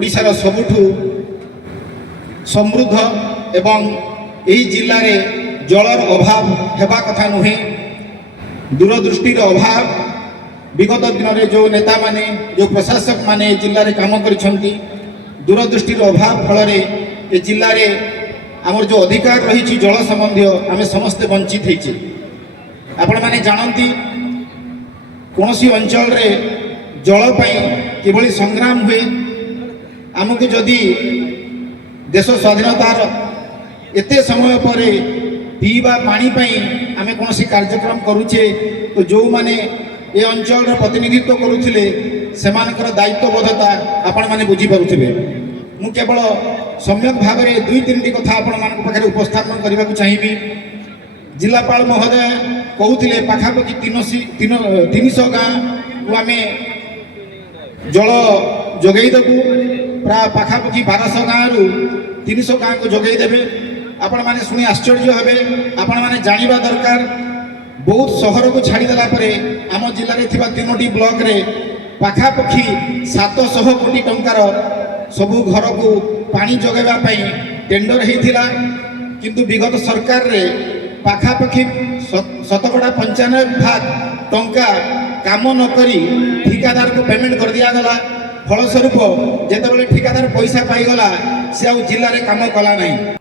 ओडिशार सबुठु समृद्ध एवं यही जिले में जलर अभाव हेबा कथा नुहे। दूरदृष्टि अभाव विगत दिन में जो नेता माने जो प्रशासक माने जिले में काम कर दूरदृष्टि अभाव फल जिले में आमर जो अधिकार रही जल संबंधी आम समस्ते वंचित होती। आपण मैंने जानती कौन सी अंचल रे जल किभली संग्राम हुए आमको जदि देश स्वाधीनतार एते समय पर पीवा पानी आम कौन सी कार्यक्रम करुचे तो जो माने ये अंचल प्रतिनिधित्व करुले से दायित्वबोधता आपण मैंने बुझीपे। मु केवल सम्यक भाव में दुई तीन कथा आपण पाखे उपस्थापन करने को चाहिए। जिलापाल महोदय कहते पाखापाखि 300 गाँ को आम जल जोगेदेबू प्राय पाखापाखि 1200 गाँ रु 300 गाँ को जोगेदेवे। आपण मैंने शुणी आश्चर्य हे। आपण मैंने जाना दरकार बहुत सहर को छाड़देला आम जिले में 3टी ब्लॉक रे पाखापाखि 700 कोटी टंकार सबू घर को पानी जोगाइवाई टेंडर होता किंतु विगत सरकार रे पाखापाखि 95% टंका काम नक ठिकादार को पेमेंट कर दिगला। फलस्वरूप जिते ठिकादार पैसा पाईगला से जिले में काम कला नहीं।